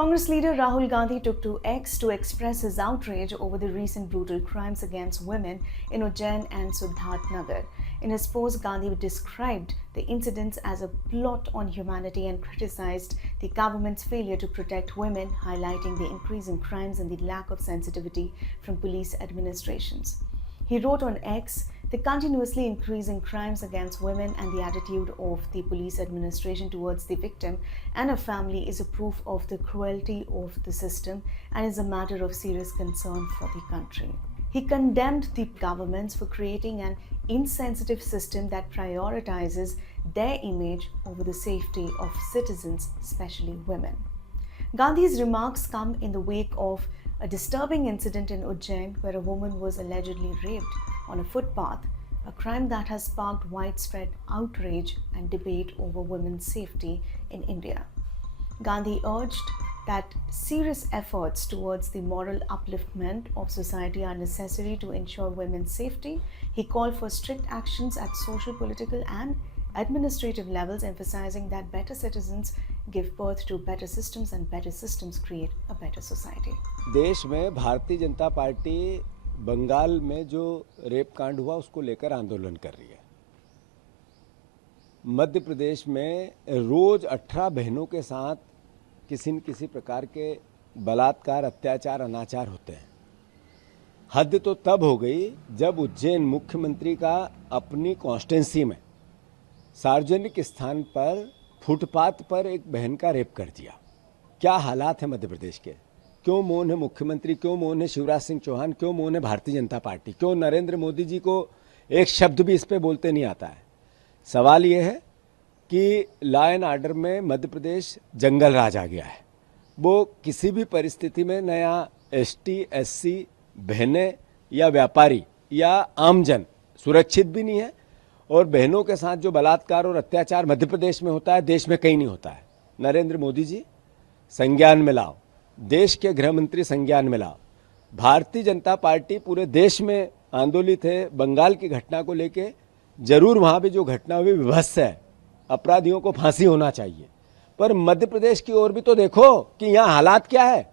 Congress leader Rahul Gandhi took to X to express his outrage over the recent brutal crimes against women in Ujjain and Siddharthnagar. In his post, Gandhi described the incidents as a blot on humanity and criticized the government's failure to protect women, highlighting the increase in crimes and the lack of sensitivity from police administrations. He wrote on X, the continuously increasing crimes against women and the attitude of the police administration towards the victim and her family is a proof of the cruelty of the system and is a matter of serious concern for the country. He condemned the governments for creating an insensitive system that prioritizes their image over the safety of citizens, especially women. Gandhi's remarks come in the wake of a disturbing incident in Ujjain where a woman was allegedly raped on a footpath, a crime that has sparked widespread outrage and debate over women's safety in India. Gandhi urged that serious efforts towards the moral upliftment of society are necessary to ensure women's safety. He called for strict actions at social, political, and administrative levels, emphasizing that better citizens give birth to better systems and better systems create a better society. देश में Bharatiya Janata party Bengal में जो rape कांड हुआ उसको लेकर आंदोलन कर रही है। मध्य प्रदेश में रोज 18 बहनों के साथ किसी न किसी प्रकार के बलात्कार, अत्याचार, अनाचार होते हैं। हद तो तब हो गई जब उज्जैन मुख्यमंत्री का अपनी कॉन्स्टिट्यूंसी में सार्वजनिक स्थान पर फुटपाथ पर एक बहन का रेप कर दिया। क्या हालात है मध्य प्रदेश के? क्यों मौन है मुख्यमंत्री, क्यों मौन है शिवराज सिंह चौहान, क्यों मौन है भारतीय जनता पार्टी, क्यों नरेंद्र मोदी जी को एक शब्द भी इस पे बोलते नहीं आता है? सवाल ये है कि लॉ एंड ऑर्डर में मध्य प्रदेश जंगल राज आ गया है। वो किसी भी परिस्थिति में नया एसटी, एससी, बहनें या व्यापारी या आमजन सुरक्षित भी नहीं है और बहनों के साथ जो बलात्कार और अत्याचार मध्य प्रदेश में होता है देश में कहीं नहीं होता है। नरेंद्र मोदी जी संज्ञान में लाओ, देश के गृह मंत्री संज्ञान में लाओ। भारतीय जनता पार्टी पूरे देश में आंदोलित है बंगाल की घटना को लेके। जरूर वहाँ भी जो घटना हुई विभत्स है, अपराधियों को फांसी होना चाहिए, पर मध्य प्रदेश की ओर भी तो देखो कि यहाँ हालात क्या है।